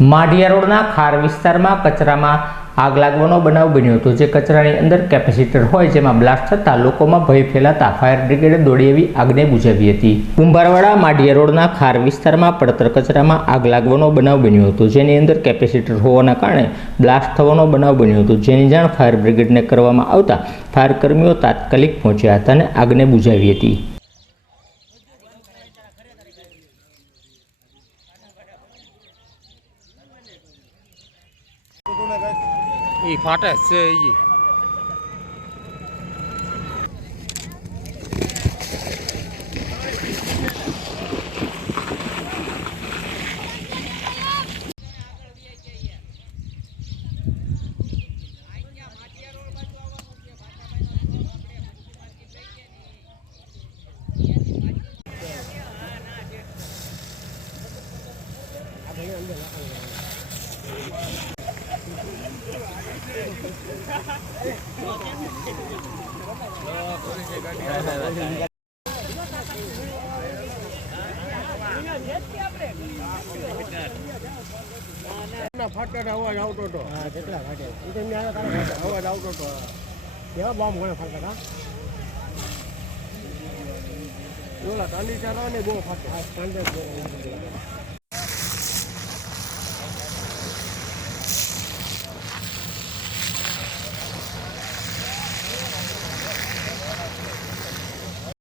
માઢિયા રોડના ખાર વિસ્તારમાં કચરામાં આગ લાગવાનો બનાવ બન્યો હતો, જે કચરાની અંદર કેપેસિટર હોય જેમાં બ્લાસ્ટ થતાં લોકોમાં ભય ફેલાતા ફાયર બ્રિગેડે દોડી આવી આગને બુઝાવી હતી। કુંભારવાડા માઢિયા રોડના ખાર વિસ્તારમાં પડતર કચરામાં આગ લાગવાનો બનાવ બન્યો હતો, જેની અંદર કેપેસિટર હોવાના કારણે બ્લાસ્ટ થવાનો બનાવ બન્યો હતો, જેની જાણ ફાયર બ્રિગેડને કરવામાં આવતા ફાયર કર્મીઓ તાત્કાલિક પહોંચ્યા હતા અને આગને બુઝાવી હતી। એ ફાટે છે એ ફાટે અવાજ આવતો હતો। હા, કેટલા ફાટે અવાજ આવતો હતો। કેવા બોમ્બ ઘણા ફાટતા ઓલા કાંડી ચાર ને બહુ ફાટે।